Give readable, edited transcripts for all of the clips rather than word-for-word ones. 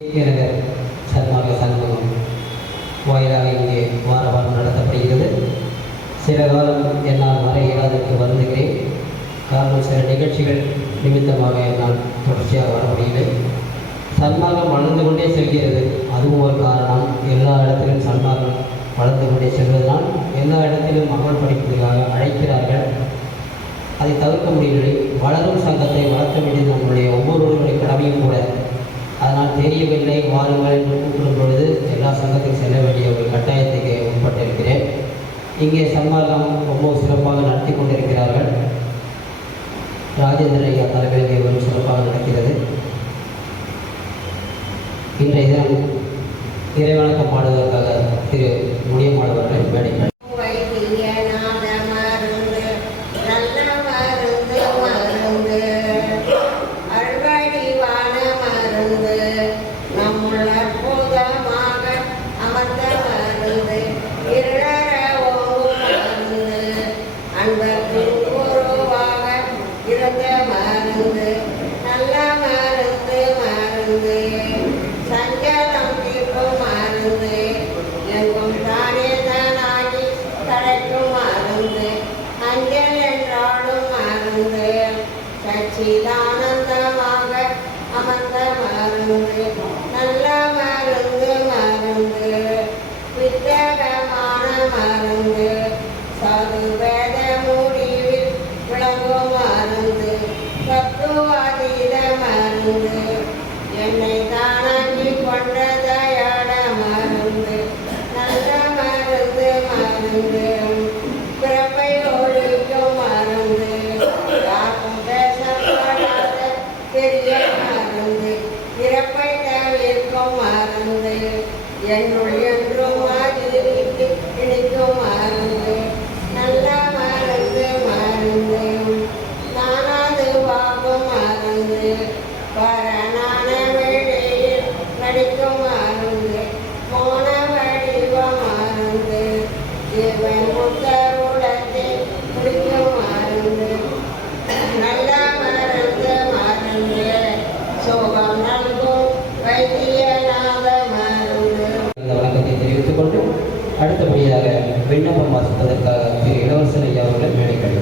நகர் சன்மாக சண்முகம் வாயிலாக இங்கே வார வாரம் நடத்தப்படுகிறது. சில காலம் என்னால் வர இயலாதற்கு வருந்துகிறேன். காரணம் சில நிகழ்ச்சிகள் நிமித்தமாக என்னால் தொடர்ச்சியாக வர முடியலை. சன்மார்க்கம் வளர்ந்து கொண்டே செல்கிறது, அதுவும் ஒரு காரணம். எல்லா இடத்திலும் சன்மார்க்கம் வளர்ந்து கொண்டே செல்வதனால் எல்லா இடத்திலும் மகள் படிப்பதற்காக அழைக்கிறார்கள். அதை தவிர்க்க முடியவில்லை. வளரும் சங்கத்தை வளர்க்க வேண்டியது நம்முடைய ஒவ்வொருவருடைய கடமையும் கூட. அதனால் தெரியவில்லை வாருங்கள் என்று கூப்பிடும் பொழுது எல்லா சங்கத்துக்கும் செல்ல வேண்டிய ஒரு கட்டாயத்துக்கு உட்பட்டிருக்கிறேன். இங்கே சன்மார்க்கம் ரொம்ப சிறப்பாக நடத்தி கொண்டிருக்கிறார்கள். ராஜேந்திர ஐயா தலைமையில் ஒரு சிறப்பாக நடக்கிறது. இன்றைய தினம் இறைவணக்கம் பாடுவதற்காக திரு முடியமானவர்கள் மேடைகள் ஆனந்தமாக அமர்ந்த மருந்து, நல்ல மருந்து மருந்து, வித்தகமான மருந்து, சதுவேத முடிவில் விளங்கும் மருந்து, தத்துவாதீத மருந்து, என்னை தானாக்கி கொண்ட தயாட மருந்து, நல்ல மருந்து மருந்து, பிறப்பை ஒழிக்கும் மருந்து, யாருக்கும் பேசப்படாத பெரிய மருந்து, இறப்பை தவிர்க்கும் மருந்து, என்னுள் என்றும் அதிர்விட்டு இணைக்கும் மருந்து, நல்ல மருந்து மருந்து, நானாது வாங்கும் மருந்து, பரனான வேளையில் நடிக்கும் மருந்து, மோன வடிவ மருந்து, இவன் முத்தருடத்தை முடிக்கும் மருந்து, நல்ல மருந்து மருந்து, சோகம் நல்கும் வைத்தியநாத மருந்து. இந்த வணக்கத்தை தெரிவித்துக் கொண்டு அடுத்தபடியாக விண்ணப்பம் வாசிப்பதற்காக திரு இளவரசன் ஐயா அவர்கள் மேடைகள்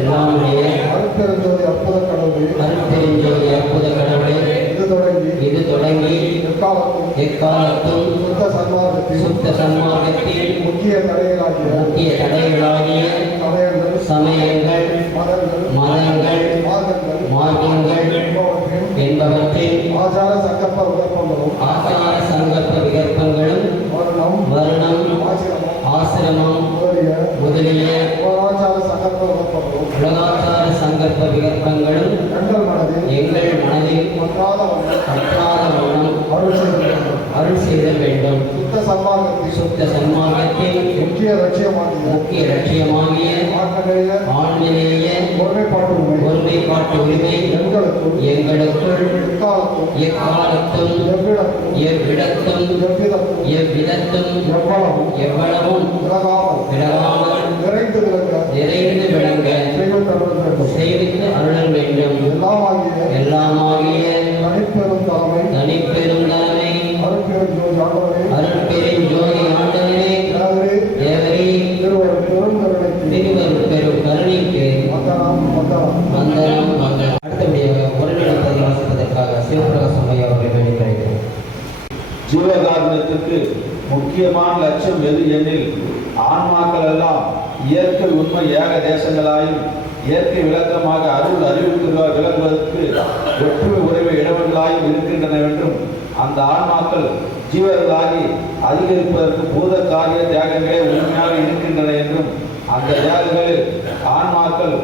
எல்லாருடைய அருட்பெருஞ்சோதி அற்புத கடவுளே, இது தொடங்கி எக்காலத்தும் சுத்த சன்மார்க்கத்தில் முக்கிய தடைகளாகிய சமயங்கள், மதங்கள், மார்க்கங்கள் என்பவற்றில் ஆச்சார சங்கல்ப விகற்பங்களும் வருணம், ஆசிரமம் முதலிய உலகாச்சார சங்கல்ப விகற்பங்களும் எங்கள் மனதில் பற்றாத வண்ணம் அருள் செய்தல் வேண்டும். சுத்த சன்மார்க்கத்தில் முக்கிய லட்சியமாகிய ஆண்மையிலேய ஒருமைப்பாட்டு உரிமை எங்களுக்குள் எக்காலத்தும் எவ்விடத்தும் எவ்விதத்தும் எவ்வளவும் விலகாமல் நிறைந்து விளங்க செய்வித்து அருளல் வேண்டும். எல்லாமாகிய தனிப்பெரும் தலைமை அருட்பெரும் ஜோதி ஆண்டவரே, தேவரே, திருவருட் பெரும் கருணைக்கு வந்தனம் வந்தனம். அடுத்தபடியாக உடனடிப்பதை வாசிப்பதற்காக சிவபிரகாசம் ஐயா அவர்களை வேண்டிக்கிறேன். ஜீவகாரணத்திற்கு முக்கியமான லட்சியம் எது எனில், ஆன்மாக்கள் எல்லாம் இயற்கை உண்மை ஏக தேசங்களாயும் இயற்கை விளக்கமாக அருள் அறிவிப்புகளாக விளங்குவதற்கு ஒற்றுமை உறவை இடவர்களாயும் இருக்கின்றன என்றும், அந்த ஆன்மாக்கள் ஜீவர்களாகி அதிகரிப்பதற்கு பூத காரிய தியாகங்களே உண்மையாக இருக்கின்றன என்றும், அந்த தியாகங்களில் ஆன்மாக்கள்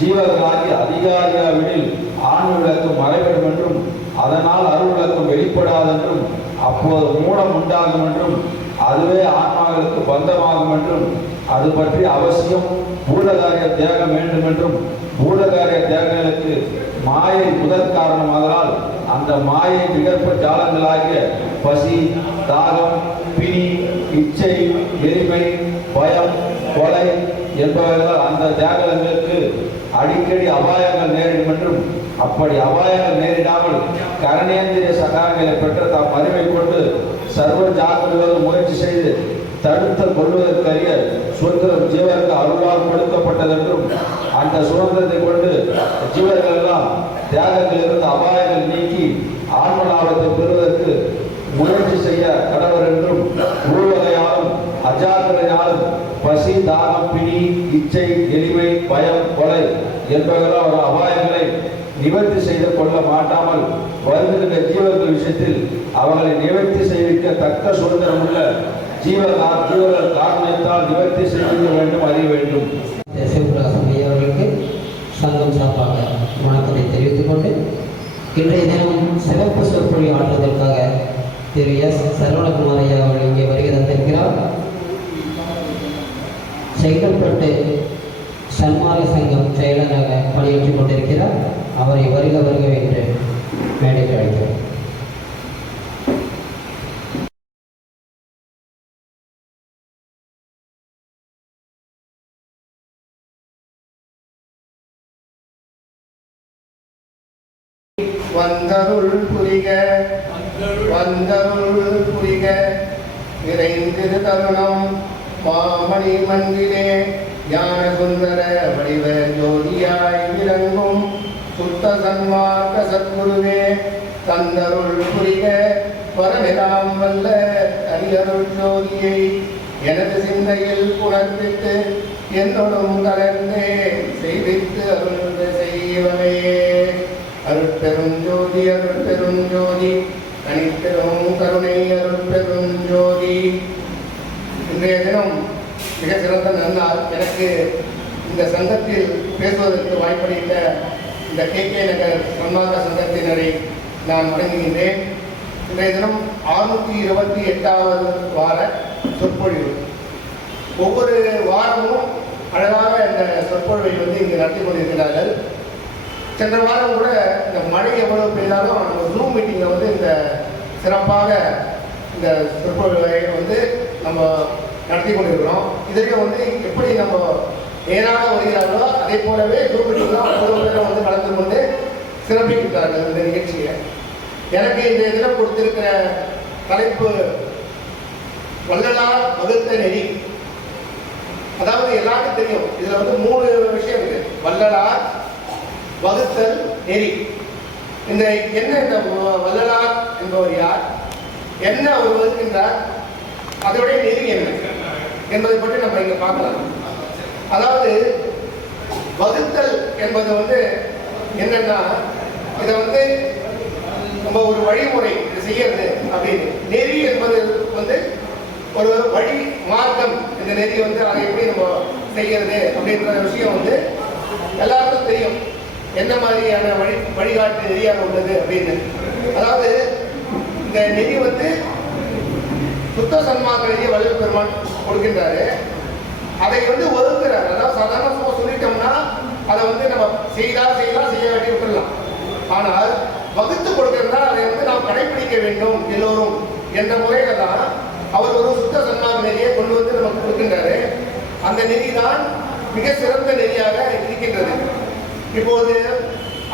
ஜீவர்களாகி அதிகாரியாவிடில் ஆன்ம விளக்கம் மறைவிடும் என்றும், அதனால் அருள் விளக்கம் வெளிப்படாதென்றும், அப்போது மூலம் உண்டாகும் என்றும், அதுவே ஆன்மாக்களுக்கு பந்தமாகும் என்றும், அது பற்றி அவசியம் பூதகாரிய தியாகம் வேண்டும் என்றும், பூதகாரிய தியாகங்களுக்கு மாயை முதற் காரணமாதலால் அந்த மாயை விகற்ப ஜாலங்களாகிய பசி, தாகம், பிணி, இச்சை, எரிமை, பயம், கொலை என்பவர்கள் அந்த தியாகங்களுக்கு அடிக்கடி அபாயங்கள் நேரிடும் என்றும் அப்படி அபாயங்கள் நேரிடாமல் கரணேந்திரிய சகாயங்களை பெற்ற தாம் அறிவை கொண்டு சர்வ ஜாக்கிரதையோடு முயற்சி செய்து தடுத்து கொள்வதற்கரிய சுதந்திரம் ஜீவருக்கு அருளால் கொடுக்கப்பட்டதென்றும் அந்த சுதந்திரத்தை கொண்டு ஜீவர்கள் எல்லாம் தியாகங்களிலிருந்து அபாயங்கள் நீக்கி ஆன்ம லாபத்தை பெறுவதற்கு முயற்சி செய்ய கடவர் என்றும் உள்வகையாலும் அஜாக்கிரதையாலும் பசி தாகம் பிணி இச்சை எளிமை பயம் கொலை என்பவர்களால் ஒரு அபாயங்களை நிவர்த்தி செய்து கொள்ள மாட்டாமல் வருகின்ற ஜீவர்கள் விஷயத்தில் அவர்களை நிவர்த்தி செய்விக்க தக்க சுதந்திரம் உள்ள ஜீவர்கள் காரணத்தால் நிவர்த்தி செய்ய வேண்டும் அறிய வேண்டும். சிவபிரகாசம் ஐயா அவர்களுக்கு சங்கம் சார்பாக வணக்கத்தை தெரிவித்துக் கொண்டு இன்றைய தினம் சிறப்பு சொற்பொழிவு ஆற்றுவதற்காக திரு எஸ் சரவணகுமார் ஐயா அவர்கள் இங்கே வருகை தந்திருக்கிறார். செங்கல்பட்டு சன்மார்க்க சங்கம் செயலராக பணியாற்றிக் கொண்டிருக்கிறார். அவரை வருக வருக என்று மேடைக்கு அழைக்கிறோம். வந்தருள் புரிக வந்தருள் புரிக நிறைந்திரு தருணம் மாமணி மந்திரே ஞான சுந்தர வடிவ ஜோதியாய் விளங்கும் சுத்த சன்மார்க்க சத்குருவே தந்தருள் புரிக வரமெல்லாம் வல்ல அரியருள் ஜோதியை எனது சிந்தையில் புணர்ப்பித்து என்னுடன் கலந்தே செய்வித்து அருள் செய்வமே. அருட்பெருஞ்சோதி அருட்பெருஞ்சோதி தனிப்பெரும் கருணை அருட்பெருஞ்சோதி. இன்றைய தினம் மிக சிறந்த நன்னாள். எனக்கு இந்த சங்கத்தில் பேசுவதற்கு வாய்ப்பளித்த இந்த KK நகர் சன்மார்க்க சங்கத்தினரை நான் வணங்குகின்றேன். இன்றைய தினம் 628வது வார சொற்பொழிவு. ஒவ்வொரு வாரமும் அழகாக இந்த சொற்பொழிவை இங்கு நடத்தி கொண்டிருக்கிறார்கள். சென்ற வாரம் கூட இந்த மழை எவ்வளவு பெய்தாலும் நம்ம ஜூம் மீட்டிங்கில் இந்த சிறப்பாக இந்த சொற்பொழிவை நம்ம நடத்தி கொண்டிருக்கிறோம். இதில் எப்படி நம்ம நேராக வருகிறார்களோ அதே போலவே ஜூம் மீட்டிங்கில் அவ்வளவு பேரை கலந்து கொண்டு சிறப்பிக்கிறார்கள் இந்த நிகழ்ச்சியை. எனக்கு இந்த தினம் கொடுத்திருக்கிற தலைப்பு வள்ளலார் வகுத்த நெறி. அதாவது எல்லாருக்கும் தெரியும், இதுல 3 விஷயம் இருக்கு. வள்ளலார் வகுத்தல் நெறி. இந்த என்ன இந்த வள்ளலார் என்பவர் யார், என்ன அவர் வகுக்கின்றார், அதோடைய நெறி என்ன என்பதை பற்றி நம்ம இங்க பார்க்கலாம். அதாவது வகுத்தல் என்பது என்னன்னா, இதை நம்ம ஒரு வழிமுறை செய்யறது அப்படின்னு. நெறி என்பது ஒரு வழி மார்க்கம். இந்த நெறி அதை எப்படி நம்ம செய்யறது அப்படின்ற விஷயம் எல்லாருக்கும் தெரியும். என்ன மாதிரியான வழிகாட்டு நெறியாக உள்ளது அப்படின்னு. அதாவது இந்த நெறி சுத்த சன்மார்க்க நெறியை வள்ளல் பெருமான் கொடுக்கின்றாரு. அதை வகுக்கிறார். அதாவது சாதாரண சொல்லிட்டோம்னா அதை நம்ம செய்யலாம் செய்ய வேண்டி விட்டுடலாம். ஆனால் வகுத்து கொடுக்கிறதா அதை நாம் கடைபிடிக்க வேண்டும் எல்லோரும் என்ற முறையில தான் அவர் ஒரு சுத்த சன்மார்க்க நெறியை கொண்டு நமக்கு கொடுக்கின்றாரு. அந்த நெறி தான் மிக சிறந்த நெறியாக இருக்கின்றது. இப்போது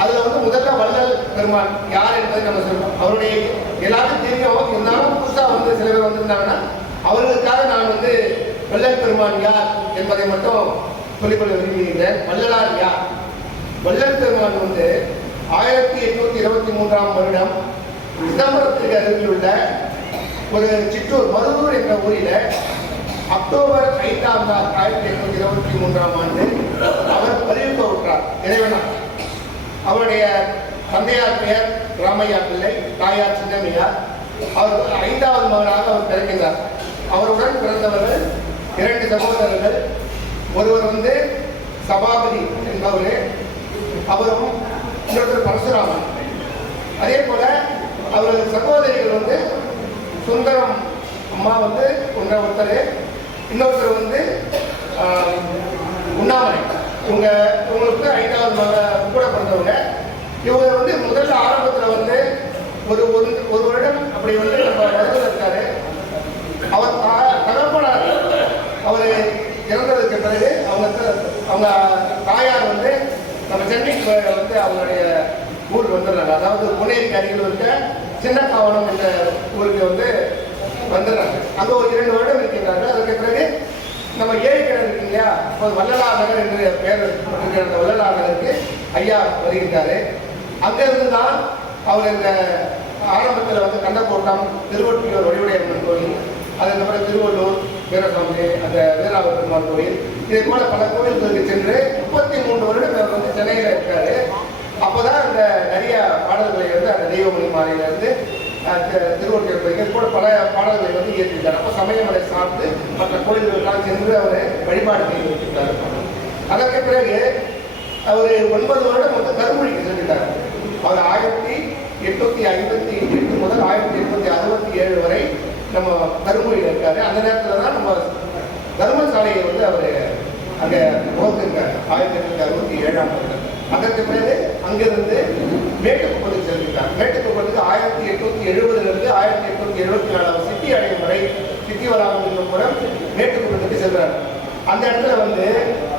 அதுல முதல்ல வள்ளல் பெருமான் யார் என்பதை நம்ம சொல்றோம். அவருடைய எல்லாருக்கும் தெரியும். இருந்தாலும் புதுசா சில பேர் வந்திருந்தாங்கன்னா அவர்களுக்காக நான் வள்ளல் பெருமான் யார் என்பதை மட்டும் சொல்லிக்கொள்ள விரும்புகின்றேன். வள்ளலார் யார்? வள்ளல் பெருமான் 1823ஆம் வருடம் சிதம்பரத்துக்கு அருகில் உள்ள ஒரு சிற்றூர் மருதூர் என்ற ஊரில் அக்டோபர் 5ஆம் நாள் 1823ஆம் ஆண்டு அவர் பரிவுக்கு விட்டார் இறைவனா. அவருடைய தந்தையார் பெயர் ராமையா பிள்ளை, தாயார் சின்னம்மையார். அவர் 5வது மகனாக அவர் பிறக்கின்றார். அவருடன் பிறந்தவர்கள் 2 சகோதரர்கள். ஒருவர் சபாபதி என்பவர், அவரும் இன்னொருத்தர் பரசுராமன். அதே போல அவரது சகோதரிகள் சுந்தரம் அம்மா ஒருத்தர், இன்னொருத்தர் உண்ணாமலை. இவங்களுக்கு 5வது கூட பிறந்தவங்க. இவங்க முதல்ல ஆரம்பத்தில் ஒரு வருடம் அப்படி நம்ம வளர்ந்து இருக்காரு. அவர் தகப்பனார் அவர் இறந்ததுக்கு பிறகு அவங்க தாயார் நம்ம சென்னைக்கு அவங்களுடைய வந்துடுறாங்க. அதாவது பொன்னேரிக்கு அருகில் இருக்க சின்ன காவலம் என்ற ஊருக்கு வந்துடுறாங்க. அங்கே ஒரு 2 வருடம் இருக்கின்றாங்க. அதற்கு பிறகு நம்ம ஏரி கிணறு இருக்கு இல்லையா, வள்ளலார் நகர் என்று பெயர் இருக்கிற அந்த வள்ளலார் நகருக்கு ஐயா வருகின்றாரு. அங்கிருந்து தான் அவர் இந்த ஆரம்பத்தில் கண்டக்கோட்டம், திருவொற்றியூர் வழிவுடையம்மன் கோயில், அதன் பிறகு திருவள்ளூர் வீரசாமி, அந்த வீராவ பெருமாள் கோயில், இதே போல பல கோயில்களுக்கு சென்று 33 வருடம் அவர் சென்னையில் இருக்காரு. அப்போதான் இந்த நிறைய பாடல்களை அந்த தெய்வமணி மாலையிலிருந்து திருவொற்றியூர் கோயில் இது போல பல பாடல்களை இயற்றிருக்கார். அப்போ சமயமலை சார்ந்து மற்ற கோயில்களுக்கெல்லாம் சென்று அவர் வழிபாடு செய்து வச்சிருக்காரு. அதற்கு பிறகு அவர் 9 வருடம் கருமொழிக்கு சென்றுட்டார். அவர் 1858 முதல் 1867 வரை நம்ம கருமொழியில் இருக்காரு. அந்த நேரத்தில் தான் நம்ம தர்மசாலையை அவர் அங்கே உருவாக்கிருக்காரு 1867ஆம் ஆண்டு. அதற்கு பிறகு அங்கிருந்து மேட்டுக்குப்பத்துக்கு செல்கிறார். மேட்டுக்குப்பத்துக்கு 1870 1874 சித்தி அடையும் வரை சித்தி வராமல் கூட மேட்டுக்குப்பத்துக்கு செல்றார். அந்த இடத்துல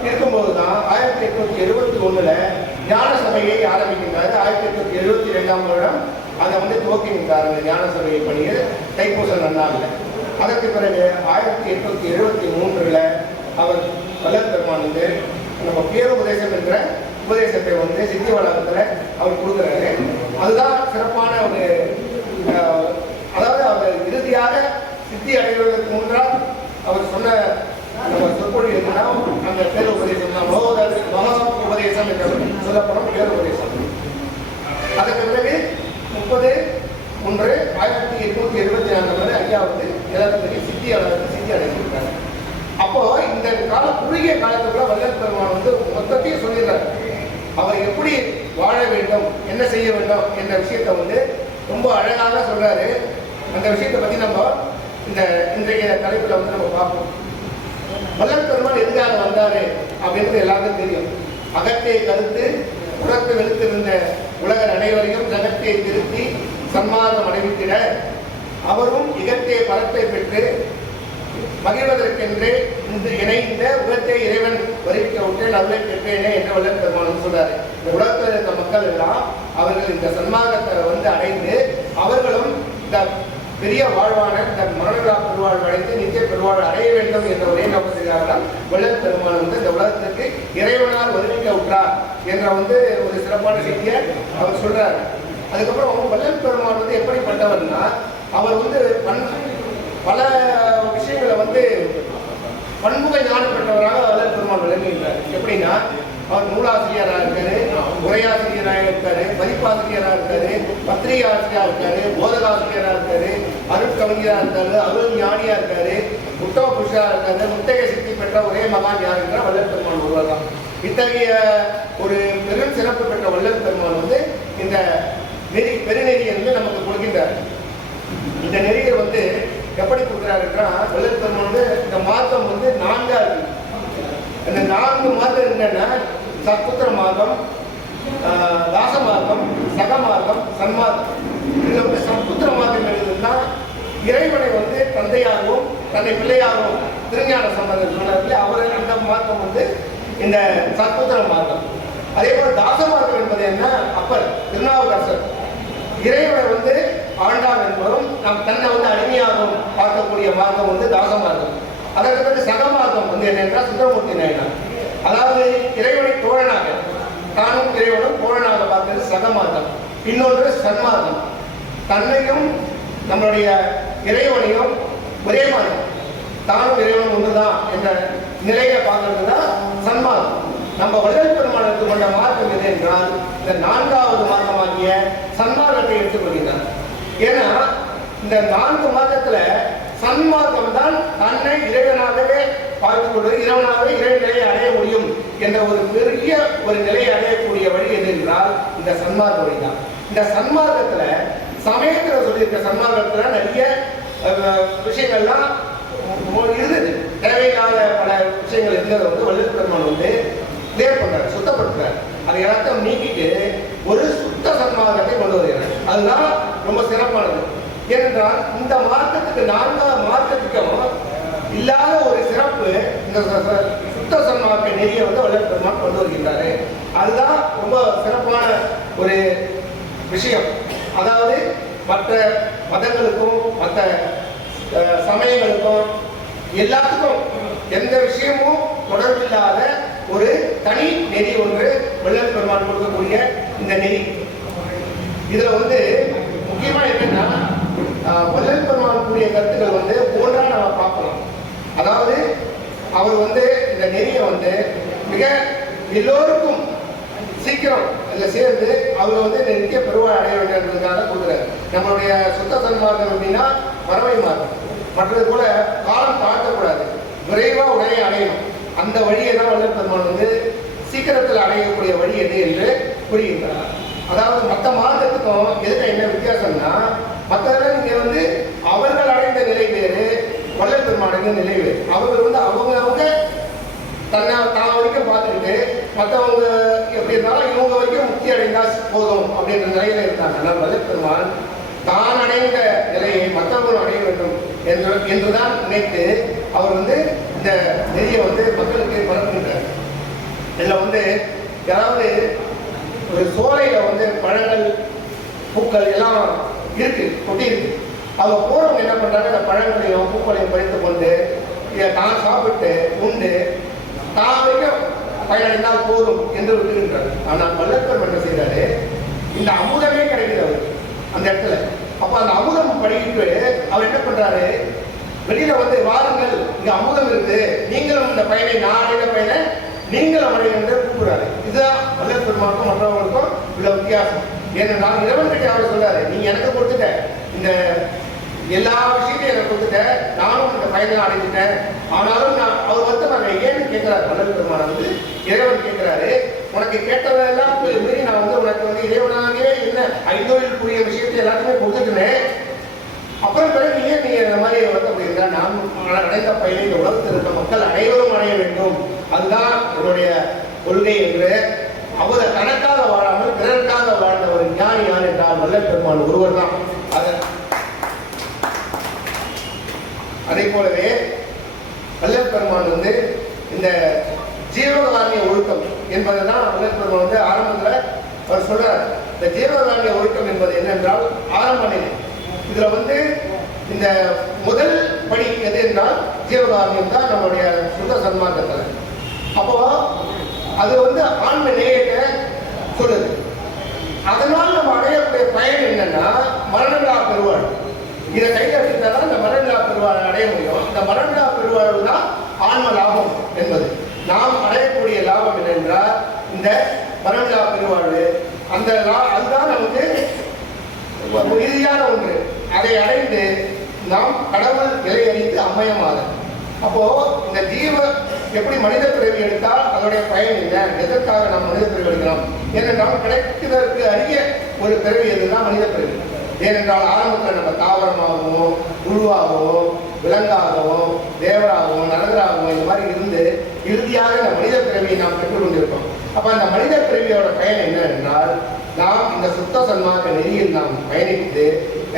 இருக்கும்போது தான் 1871 ஞான சபையை ஆரம்பிக்கின்றார். 1872ஆம் வருடம் அதை துவக்கின்றார் அந்த ஞான சபையை பணியை தைப்பூச நன்னாளில். அதற்கு பிறகு 1873 அவர் வள்ளல் பெருமான் நம்ம பேருபதேசம் என்கிற உபதேசத்தை சித்தி வளாகத்தில் அவர் கொடுக்குறாரு. அதுதான் சிறப்பான ஒரு, அதாவது அவர் இறுதியாக சித்தி அடைவதற்கு முன்னால் அவர் சொன்ன நம்ம சொற்பொழி இருக்குன்னா அந்த பேருபதேசம் தான் மகா உபதேசம் என்று சொல்லப்படும் பேருபதேசம். அதற்கு பிறகு 30/3/1874 ஐயா எல்லாத்துக்கும் சித்தி அடைஞ்சிருக்காரு. அப்போ இந்த குறுகிய காலத்துக்குள்ள வள்ளல் பெருமான் மொத்தத்தையும் சொல்லிடுறாரு. அவர் எப்படி வாழ வேண்டும், என்ன செய்ய வேண்டும் என்ற விஷயத்தை ரொம்ப அழகாக சொல்றாரு. அந்த விஷயத்தை பத்தி நம்ம இன்றைய தலைப்புல நம்ம பார்ப்போம். வள்ளல் பெருமான் எதுக்காக வந்தாரு அப்படின்றது எல்லாருக்கும் தெரியும். அகத்தை கருத்து புறத்து வெளுத்திருந்த உலகர் அனைவரையும் ஜகத்தை திருத்தி சன்மார்க்கம் அடைவித்திட அவரும் இகத்தை பலத்தை பெற்று மகிழ்வதற்கென்று இணைந்த உலகத்தை இறைவன் வருவிக்க விட்டேன் அருளை பெற்றேனே என்று வள்ளல் பெருமான் சொல்றாரு. இந்த உலகத்தில் இருக்க மக்கள் எல்லாம் அவர்கள் இந்த சன்மார்க்கத்தை அடைந்து அவர்களும் இந்த பெரிய வாழ்வான இந்த மரணா பெருவாழ்வு அடைந்து நித்திய பெருவாழ்வு அடைய வேண்டும் என்ற ஒரே நோக்கத்திற்காக வள்ளல் பெருமான் இந்த உலகத்திற்கு இறைவனால் வருவிக்க விட்டார் என்ற ஒரு சிறப்பான செய்தியை அவர் சொல்றாரு. அதுக்கப்புறம் வள்ளல் பெருமான் எப்படிப்பட்டவர்னா அவர் பல விஷயங்களை பன்முக ஞானம் பெற்றவராக வள்ளல் பெருமான் விளங்குகின்றார். எப்படின்னா அவர் நூலாசிரியராக இருக்காரு, உரையாசிரியராக இருக்காரு, பதிப்பாசிரியராக இருக்காரு, பத்திரிகை ஆசிரியராக இருக்காரு, போதகாசிரியராக இருக்காரு, அருட்கவிஞராக இருக்காரு, அருள் ஞானியா இருக்காரு, உத்தம புருஷா இருக்காரு. முத்தகை சித்தி பெற்ற ஒரே மகான் யார் என்ற வள்ளல் பெருமான் ஒருவர் தான். இத்தகைய ஒரு பெரும் சிறப்பு பெற்ற வள்ளல் பெருமான் இந்த பெருநெறியை நமக்கு கொடுக்கின்றார். இந்த நெறியை எப்படி கொடுக்குறாரு என்றால் வள்ளல் பெருமான் இந்த மார்க்கம் 4ஆ இருக்கு. இந்த 4 மார்க்கம் என்னன்னா சத்புத்திர மார்க்கம், தாச மார்க்கம், சக மார்க்கம், சன்மார்க்கம். இதுல சத்புத்திர மார்க்கம் எழுதுன்னா இறைவனை தந்தையாகவும் தன்னை பிள்ளையாகவும் திருஞான சம்பந்தர் சொன்னார்களே அவர் அந்த மார்க்கம் இந்த சத்புத்திர மார்க்கம். அதே போல தாச மார்க்கம் என்பது என்ன, அப்பர் திருநாவுக்கரசர் இறைவனை ஆண்டான் என்பவரும் நம் தன்னை அடிமையாகவும் பார்க்கக்கூடிய மார்க்கம் தாச மார்க்கம். அதற்கு பிறகு சக மார்க்கம் என்னென்றால் சுந்தரமூர்த்தி நாயனார், அதாவது இறைவனை தோழனாக தானும் இறைவனும் தோழனாக பார்க்கிறது சக மார்க்கம். இன்னொன்று சன்மார்க்கம், தன்னையும் நம்மளுடைய இறைவனையும் ஒரே மாதிரி தானும் இறைவனும் ஒன்றுதான் என்ற நிலையை பார்க்கறது தான் சன்மார்க்கம். நம்ம வள்ளல் பெருமான் எடுத்துக்கொண்ட மார்க்கம் எது என்றால் இந்த 4வது மார்க்கமாகிய சன்மார்க்கத்தை எடுத்துக்கொள்கிறார். ஏன்னா இந்த 4 மார்க்கத்துல சன்மார்க்கம் தான் தன்னை இறைவனாகவே பார்த்துக் கொண்டு இறைவனாகவே இறை நிலையை அடைய முடியும் என்ற ஒரு பெரிய ஒரு நிலையை அடையக்கூடிய வழி எது என்றால் இந்த சன்மார்க்க வழி தான். இந்த சன்மார்க்கத்துல சமயத்துல சொல்லியிருக்க சன்மார்க்கத்துல நிறைய விஷயங்கள்லாம் இருந்தது, தேவையில்லாத பல விஷயங்கள் இருந்ததை வள்ளல் பெருமான் கிளியர் பண்றாரு, சுத்தப்படுத்துறாரு. அதை எல்லாத்தையும் நீக்கிட்டு ஒரு சுத்த சன்மார்க்கத்தை கொண்டு வருகிறார். அதுதான் ரொம்ப சிறப்பானது. ஏனென்றால் இந்த மார்க்கத்துக்கு 4வது மார்க்கத்துக்கும் இல்லாத ஒரு சிறப்பு இந்த சுத்த சன்மார்க்க நெறியை வள்ளல் பெருமான் கொண்டு வருகின்றாரு. அதுதான் ரொம்ப சிறப்பான ஒரு விஷயம். அதாவது மற்ற மதங்களுக்கும் மற்ற சமயங்களுக்கும் எல்லாத்துக்கும் எந்த விஷயமும் தொடர்பில்லாத ஒரு தனி நெறி ஒன்று வள்ளல் பெருமான் கொடுக்கக்கூடிய இந்த நெறி. இதுல முக்கியமா என்னன்னா வள்ளல் பெருமான் கூடிய கருத்துக்கள் ஒவ்வொன்றா நம்ம பார்க்கலாம். அதாவது அவர் இந்த நெறியை மிக எல்லோருக்கும் சீக்கிரம் இதில் சேர்ந்து அவர் நித்திய பெருவாழ் அடைய வேண்டியதுக்காக கொடுக்குறாரு. நம்மளுடைய சுத்த சன்மார்க்கம் அப்படின்னா மரபை மார்க்கம். மற்றது கூட காலம் தாழ்த்தக்கூடாது, விரைவாக உடனே அடையணும். அந்த வழியை தான் வள்ளல் பெருமான் சீக்கிரத்தில் அடையக்கூடிய வழி எது என்று கூறுகின்றார். அதாவது மற்ற மார்க்கத்துக்கும் எதுக்கு என்ன வித்தியாசம்னா, மற்றவர்கள் இங்கே அவர்கள் அடைந்த நிலை வேறு, வள்ளல் பெருமான் அடைந்த நிலை வேறு. அவர்கள் அவங்க தான் வரைக்கும் பார்த்துக்கிட்டு மற்றவங்க எப்படி இருந்தாலும் இவங்க வரைக்கும் முக்தி அடைந்தா போதும் அப்படின்ற நிலையில இருந்தாங்க. ஆனால் வள்ளல் பெருமான் தான் அடைந்த நிலையை மற்றவர்களும் அடைய வேண்டும் என்றுதான் நினைத்து அவர் இந்த நெறியை மக்களுக்கு பரப்புகின்றார். இதில் ஏதாவது ஒரு சோலையில பழங்கள் பூக்கள் எல்லாம் இருக்கு, கொட்டி இருக்கு. அவங்க போறவங்க என்ன பண்றாங்க, இந்த பழங்களையும் பூக்களையும் பறித்து கொண்டு இதை தான் சாப்பிட்டு உண்டு தான் வரைக்கும் பயனடைந்தால் போதும் என்று விட்டுகின்றார். ஆனால் வள்ளல் பெருமான் என்ன செய்யறாரு, இந்த அமுதமே கிடைக்குது அவருக்கு அந்த இடத்துல. அப்ப அந்த அமுதம் படிக்கிட்டு அவர் என்ன பண்றாரு, வெளியில வாருங்கள், இங்க அமுதம் இருக்கு, நீங்களும் இந்த பயனை, நான் அடைந்த பயனை நீங்களும் அடைய என்று கூப்பிடுறாரு. இதுதான் வள்ளல் பெருமானுக்கும் மற்றவர்களுக்கும் உள்ள வித்தியாசம். ஏனென்றால் இறைவன் கிட்ட அவர் சொல்றாரு, நீங்க எனக்கு கொடுத்துட்ட இந்த எல்லா விஷயத்தையும் எனக்கு கொடுத்துட்ட, நானும் இந்த பயனை அடைஞ்சிட்டேன். ஆனாலும் அவர் நான் ஏன்னு கேட்கிறாரு. வள்ளல் பெருமான் இறைவன் கேட்கிறாரு, உனக்கு கேட்டதெல்லாம் மீறி நான் உனக்கு இறைவனாகவே என்ன ஐந்தொழிலுக்குரிய விஷயத்தை எல்லாத்தையுமே கொடுத்துட்டேன். அப்புறம் பிறகு ஏன் நீ இந்த மாதிரி அப்படின்னா, நான் அடைந்த பயனை இந்த உலகத்தில் இருக்க மக்கள் அனைவரும் அடைய வேண்டும், அதுதான் என்னுடைய கொள்கை என்று அவர் தனக்காக வாழாமல் பிறருக்காக வாழ்ந்த ஒரு ஞானி யார் என்றால் வள்ளல் பெருமான் ஒருவர் தான். அதே போலவே வள்ளல் பெருமான் இந்த ஜீவகாரணிய ஒழுக்கம் என்பதுதான் வள்ளல் பெருமான் ஆரம்பத்தில் அவர் சொல்றார். இந்த ஜீவகாரணிய ஒழுக்கம் என்பது என்னென்றால் ஆரம்ப நிலை. இதுல இந்த முதல் படி எது என்றால் ஜீவகாரணியம் தான் நம்மளுடைய சுத்த சன்மார்க்கத்துல. அப்போ அது ஆன்ம நேயத்தை சொல்லுது. அதனால் நம்ம அடையக்கூடிய பயன் என்னன்னா மரணமில்லா பெருவாழ். இதை கைகட்டினாதான் இந்த மரணமில்லா பெருவாழ் அடைய முடியும். இந்த மரணமில்லா பெருவாழ் தான் ஆன்ம லாபம் என்பது. நாம் அடையக்கூடிய லாபம் என்னென்றால் இந்த மரணமில்லா பெருவாழ். அந்த அதுதான் நமக்கு இறுதியான ஒன்று. அதை அடைந்து நாம் கடவுள் நிலையறிந்து அம்மயமாக. அப்போ இந்த ஜீவ எப்படி மனித பிறவி எடுத்தால் அதனுடைய பயன் என்ன, எதற்காக நாம் மனித பிறவி எடுக்கிறோம் ஏனென்றால் கிடைப்பதற்கு அரிய ஒரு பிறவி எதுதான் மனித பிறவி. ஏனென்றால் ஆரம்பத்தில் நம்ம தாவரமாகவும் உருவாகவும் விலங்காகவும் தேவராகவும் நரகராகவும் இந்த மாதிரி இருந்து இறுதியாக இந்த மனித பிறவியை நாம் பெற்றுக்கொண்டிருக்கோம். அப்ப அந்த மனித பிறவியோட பயன் என்ன என்றால், நாம் இந்த சுத்த சன்மார்க்க நெறியில் நாம் பயணித்து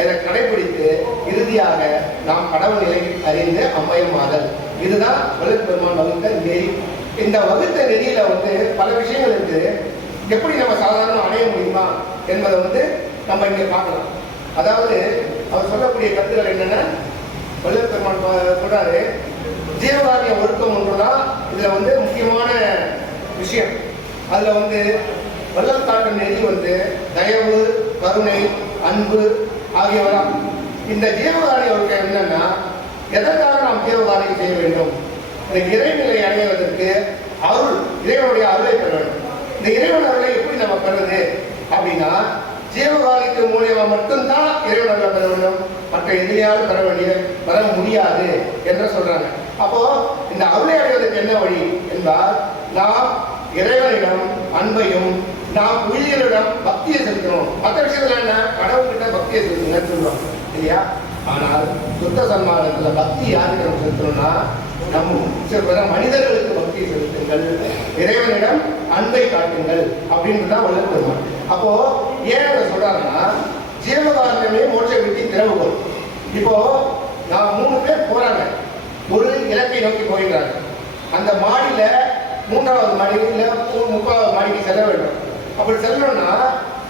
அதை கடைபிடித்து இறுதியாக நாம் கடவுள் நிலை அறிந்து அம்மயமாதல். இதுதான் வள்ளல் பெருமான் வகுத்த நெறி. இந்த வகுத்த நெறியில பல விஷயங்கள் இருக்கு. எப்படி நம்ம சாதாரண அடைய முடியுமா என்பதை நம்ம இங்க பார்க்கலாம். அதாவது அவர் சொல்லக்கூடிய கருத்துக்கள் என்னன்னா, வள்ளல் பெருமான் சொல்றாரு, ஜீவகாரிய ஒழுக்கம் ஒன்றுதான் இதுல முக்கியமான விஷயம். அதுல வள்ளல் காட்டும் நெறி தயவு, கருணை, அன்பு ஆகியவராம். இந்த ஜீவகாரிய ஒழுக்கம் என்னன்னா, எதற்காக நாம் ஜீவகாரியம் செய்ய வேண்டும், இந்த இறைநிலை அடைவதற்கு அருள், இறைவனுடைய அருளை பெற வேண்டும். இந்த இறைவன் அருளை எப்படி நம்ம பெறுறது அப்படின்னா, ஜீவகாரியத்தின் மூலியமா மட்டும்தான் இறைவன் அருளை பெற வேண்டும், மற்ற எதிரியாலும் பெற முடியாது என்று சொல்றாங்க. அப்போ இந்த அருளை அடைவதற்கு என்ன வழி என்றால், நாம் இறைவனிடம் அன்பையும் நாம் உயிரிடம் பக்தியை செலுத்தணும். மற்ற விஷயத்துல என்ன, கடவுள்கிட்ட பக்தியை செலுத்துங்கன்னு சொல்லுவாங்க இல்லையா? ஆனால் சுத்த சன்மார்க்கத்துல பக்தி யாருக்கு செலுத்தணும்னா, நம் மனிதர்களுக்கு பக்தியை செலுத்துங்கள், இறைவனிடம் அன்பை காட்டுங்கள் அப்படின்னு தான் வள்ளல் பெருமான். அப்போ ஏன் அதை சொல்றாங்கன்னா, ஜீவகாரணமே மோட்ச விட்டி திறவுகோல். இப்போ நான் 3 பேர் போறாங்க, ஒரு இலக்கை நோக்கி போயிடுறாங்க. அந்த மாடியில 3வது மாடி இல்ல 3வது மாடிக்கு செல்ல வேண்டும். அப்படி செல்லணும்னா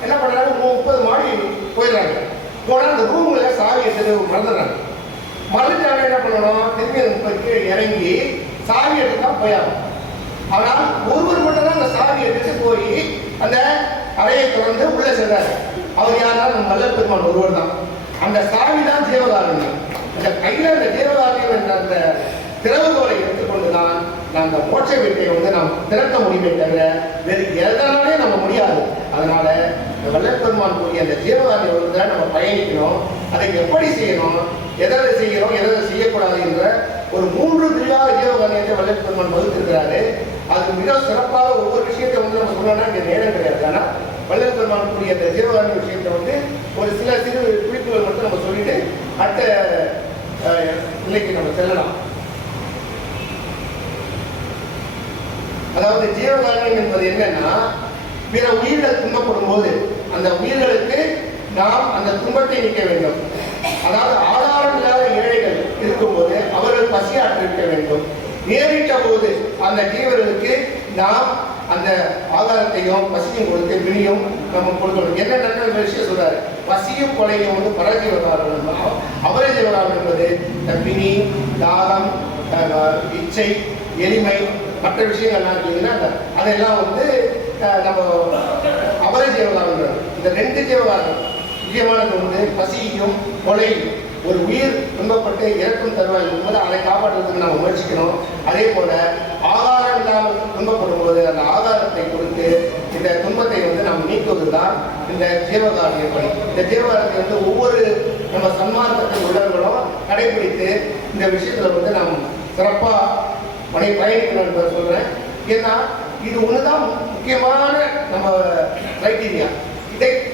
என்ன பண்ணுறாங்க, 30 மாடி போயிடுறாங்க. போனால் அந்த ரூமில் சாவி எடுத்து மறந்துடுறாங்க. மறந்துட்டாங்க, என்ன பண்ணணும், திரும்பி 30 இறங்கி சாவி எடுத்து தான் போயாகும். ஆனால் ஒருவர் மட்டும் தான் அந்த சாவி எடுத்து போய் அந்த அறையை திறந்து உள்ளே சென்றார். அவர் யாருன்னா நம்ம வள்ளல் பெருமான் ஒருவர் தான். அந்த சாவி தான் ஜீவகாருண்யம். அந்த கையில் அந்த ஜீவகாருண்யம் என்ற அந்த திறவுகோலை எடுத்துக்கொண்டு தான் நான் அந்த மோட்ச வீட்டை வந்து நாம் திறக்க முடியுமே தவிர வேறு எதனாலே நம்ம முடியாது. அதனால வள்ளல் பெருமான் கூறிய அந்த ஜீவகாருண்யம் வந்து நம்ம பயணிக்கணும். அதை எப்படி செய்யணும், எதை செய்யணும், எதை செய்யக்கூடாது என்ற ஒரு 3 பிரிவாக ஜீவகாருண்யத்தை வள்ளல் பெருமான் வகுத்திருக்கிறாரு. அது மிக சிறப்பாக ஒவ்வொரு விஷயத்தை வந்து நம்ம சொல்லணும்னா இங்கே நேரம் கிடையாது. ஆனால் வள்ளல் பெருமான் கூடிய அந்த ஜீவகாருண்ய விஷயத்தை வந்து ஒரு சில சிறு குறிப்புகள் மட்டும் நம்ம சொல்லிட்டு அடுத்த நிலைக்கு நம்ம செல்லலாம். அதாவது ஜீவகாருண்யம் என்பது என்னன்னா, பிற உயிர்கள் துன்பப்படும் போது அந்த உயிர்களுக்கு நாம் அந்த துன்பத்தை நீக்க வேண்டும். அதாவது ஆதாரம் இல்லாத ஏழைகள் இருக்கும்போது அவர்கள் பசியாற்றிருக்க வேண்டும். நேரிட்ட போது அந்த ஜீவர்களுக்கு நாம் அந்த ஆதாரத்தையும் பசியும் கொடுத்து வினியும் நம்ம கொடுக்கணும். என்ன நல்ல விஷயம் சொல்றாரு, பசியும் கொலையும் வந்து பரஜீவகாரம். அபரஜீவகாரம் என்பது வினி, தாகம், இச்சை, எளிமை, மற்ற விஷயங்கள்லாம் இருக்குதுன்னா அதெல்லாம் வந்து நம்ம அபரஜீவகாரம். இந்த 2 ஜீவகாரம் முக்கியமானது வந்து பசியும் கொலையும். ஒரு உயிர் துன்பப்பட்டு இறக்கும் தருவாய் என்பது அதை காப்பாற்றுவதற்கு நாம் முயற்சிக்கணும். அதே போல ஆகாரம் இல்லாமல் துன்பப்படும் போது அந்த ஆகாரத்தை கொடுத்து இந்த துன்பத்தை வந்து நாம் நீக்குவது தான் இந்த ஜீவகாருண்ய பணி. இந்த ஜீவகாரத்தை வந்து ஒவ்வொரு நம்ம சன்மார்க்கத்தில் உள்ளவர்களும் கடைபிடித்து இந்த விஷயத்துல வந்து நாம் சிறப்பாக பயணிக்கணும் என்பதை சொல்றேன். ஏன்னா இது ஒண்ணுதான் முக்கியமான நம்ம கிரைட்டீரியா.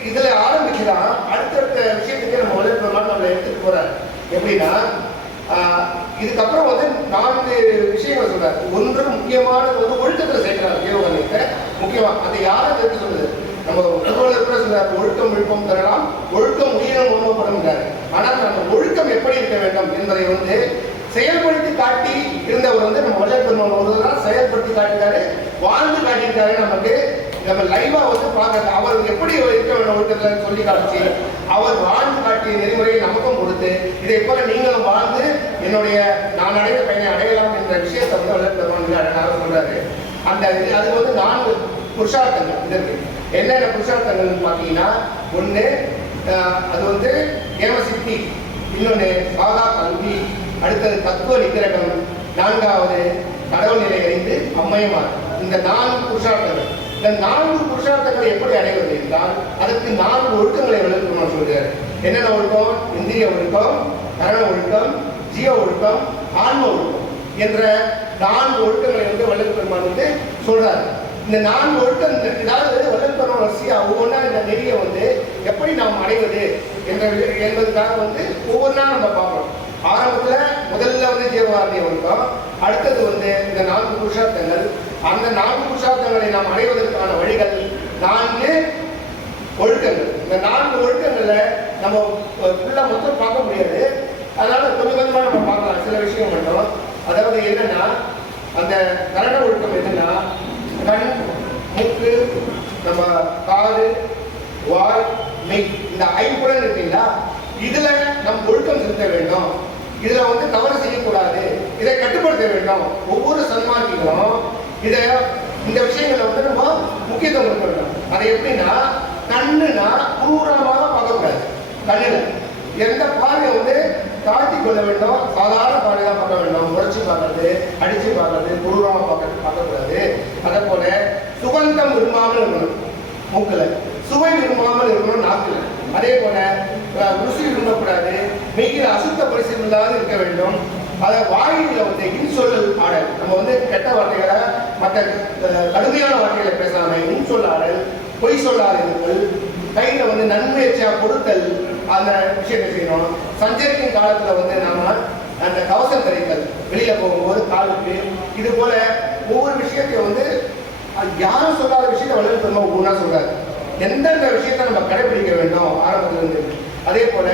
இதுல ஆரம்பிச்சுதான் அடுத்தடுத்த விஷயத்துக்கு நம்ம வள்ளல் பெருமான் நம்மளை எடுத்துட்டு போறாரு. எப்படின்னா இதுக்கப்புறம் வந்து 4 விஷயங்கள் சொல்றாரு. ஒன்று முக்கியமானது வந்து ஒழுக்கத்துல சேர்க்கிறார் ஜீவகாருண்யத்தை. முக்கியமா அதை யாரும் எடுத்து சொல்லுது, நம்ம திருவள்ளுவர் கூட சொல்றாரு, ஒழுக்கம் விழுப்பம் தரலாம், ஒழுக்கம் உயிரினம் உணவப்படும். ஆனால் நம்ம ஒழுக்கம் எப்படி இருக்க வேண்டும் என்பதை வந்து செயல்படுத்தி காட்டி இருந்தவர் வந்து நம்ம வள்ளல் பெருமான் ஒருவர்தான் செயல்படுத்தி காட்டிட்டாரு, வாழ்ந்து காட்டிட்டாரு. நமக்கு நம்ம லைவா வந்து பார்க்கறது அவர் எப்படி இருக்க வேண்டும் ஒழுக்கத்தில் சொல்லி காமிச்சு அவர் வாழ்ந்து காட்டிய நெறிமுறையை நமக்கும் கொடுத்து இதை போல நீங்களும் வாழ்ந்து என்னுடைய நான் அடைந்த பயனை அடையலாம் என்ற விஷயத்தை வந்து வள்ளல் பெருமான் அழகாக சொல்றாரு. அந்த அது வந்து 4 புருஷார்த்தங்கள் இதற்கு. என்னென்ன புருஷார்த்தங்கள்னு பார்த்தீங்கன்னா, ஒன்று அது வந்து ஏமசித்தி, இன்னொன்று சாதா கல்வி, அடுத்தது தத்துவ நிகிரகம், 4வது கடவுள் நிலை அறிந்து அம்மையமார். இந்த 4 புருஷார்த்தங்கள். இந்த 4 புருஷார்த்தங்களை எப்படி அடைவது என்றால் அதற்கு 4 ஒழுக்கங்களை வள்ளல் பெருமான் சொல்கிறார். என்னென்ன ஒழுக்கம்? இந்திரிய ஒழுக்கம், கரண ஒழுக்கம், ஜீவ ஒழுக்கம், ஆன்ம ஒழுக்கம் என்ற 4 ஒழுக்கங்களை வந்து வள்ளல் பெருமான் வந்து சொல்றாரு. இந்த 4 ஒழுக்கம் ஏதாவது வள்ளல் பெருமான் வரிசையா ஒவ்வொன்றா இந்த நெறியை வந்து எப்படி நாம் அடைவது என்பதற்காக வந்து ஒவ்வொன்றா நம்ம பார்க்கணும். ஆரம்பத்துல முதல்ல வந்து ஜீவகாருண்ய ஒழுக்கம், அடுத்தது வந்து இந்த 4 புருஷார்த்தங்கள். அந்த 4 புருஷார்த்தங்களை நாம் அடைவதற்கான வழிகள் 4 ஒழுக்கங்கள். இந்த 4 ஒழுக்கங்கள்ல நம்ம ஃபுல்லா மொத்தம் பார்க்க முடியாது, அதனால கொஞ்சம் கொஞ்சமா நம்ம பார்க்கலாம் சில விஷயம் மட்டும். அதாவது என்னன்னா, அந்த கரண ஒழுக்கம் என்னன்னா, கண், மூக்கு, நம்ம காது, வாய், மெய், இந்த 5 புலன் இருக்கீங்களா, இதுல நம் ஒழுக்கம் செலுத்த வேண்டும். இதுல வந்து தவறு செய்யக்கூடாது, இதை கட்டுப்படுத்த வேண்டும். ஒவ்வொரு சன்மார்க்கிகளும் இந்த விஷயங்களை வந்து நம்ம முக்கியத்துவம் கொடுக்க வேண்டும். அது எப்படின்னா, கண்ணுனா பூரமாக பார்க்கக்கூடாது. கண்ணுல எந்த பார்வை வந்து தாழ்த்தி கொள்ள வேண்டும், சாதாரண பார்வைதான் பார்க்க வேண்டும். உழைச்சி பார்க்கறது, அடிச்சு பார்க்கறது, பூர்வமா பார்க்கக்கூடாது. அதே போல சுகந்தம் விரும்பாமல் இருக்கணும் மூக்குல, சுவை விரும்பாமல் இருக்கணும் நாக்குல. அதே போல ருசி விரும்பக்கூடாது, மெய்யில் அசுத்த பரிசு இல்லாத இருக்க வேண்டும். அதை வாயில வந்து இன்சொல் ஆடல், நம்ம வந்து கெட்ட வார்த்தைகளை மற்ற கடுமையான வார்த்தைகளை பேசாம இன்சொல் ஆடல், பொய் சொல்லாதீர்கள், கையில வந்து நன்முயற்சியா கொடுத்தல், அந்த விஷயத்தை செய்யணும். சஞ்சரிக்கும் காலத்துல வந்து நாம அந்த கவசம் தரித்தல், வெளியில போகும்போது காலுக்கு, இது போல ஒவ்வொரு விஷயத்தையும் வந்து யாரும் சொல்லாத விஷயத்தை வள்ளல் பெருமான் ஒவ்வொன்றா சொல்றாரு. எந்தெந்த விஷயத்தை நம்ம கடைபிடிக்க வேண்டும் ஆரம்பத்துல இருந்து. அதே போல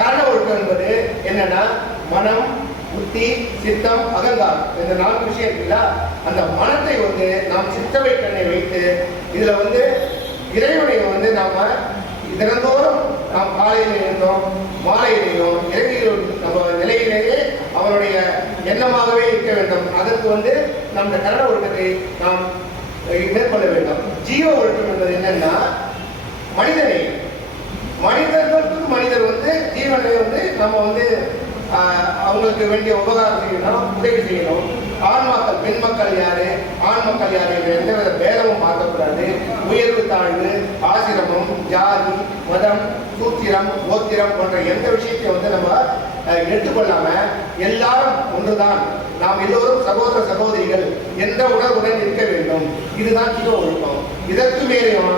கரண ஒழுக்கம் என்பது என்னன்னா, மனம், புத்தி, சித்தம், அகங்காரம், இந்த 4 விஷயம் இருக்குல்ல, அந்த மனத்தை வந்து நாம் சித்தவை கண்ணை வைத்து இதுல வந்து இறைவனை வந்து நாம தினந்தோறும் நாம் காலையில் இருந்தோம் மாலையிலேயும் இறைவியில் நம்ம நிலையிலேயே அவனுடைய எண்ணமாகவே இருக்க வேண்டும். அதற்கு வந்து நம்ம கரண ஒழுக்கத்தை நாம் மேற்கொள்ள வேண்டும். ஜீவ ஒழுக்கம் என்பது என்னன்னா மனிதனை மனிதர்களுக்கு மனிதர் வந்து ஜீவனை வந்து நம்ம வந்து அவங்களுக்கு வேண்டிய உபகாரம் செய்யணும், உதவி செய்யணும். ஆண் மக்கள் பெண் மக்கள் யாரு, ஆண் மக்கள் யாரு என்ற எந்தவித பேதமும் பார்க்கக்கூடாது. உயர்வு தாழ்வு, ஆசிரமம், ஜாதி, மதம், சூத்திரம், கோத்திரம் போன்ற எந்த விஷயத்தையும் வந்து நம்ம எடுத்துக்கொள்ளாம எல்லாரும் ஒன்றுதான், நாம் எல்லோரும் சகோதர சகோதரிகள் என்ற உணர்வுடன் இருக்க வேண்டும். இதுதான் ஜீவ ஒழுக்கம். இதற்கு மேலேயும்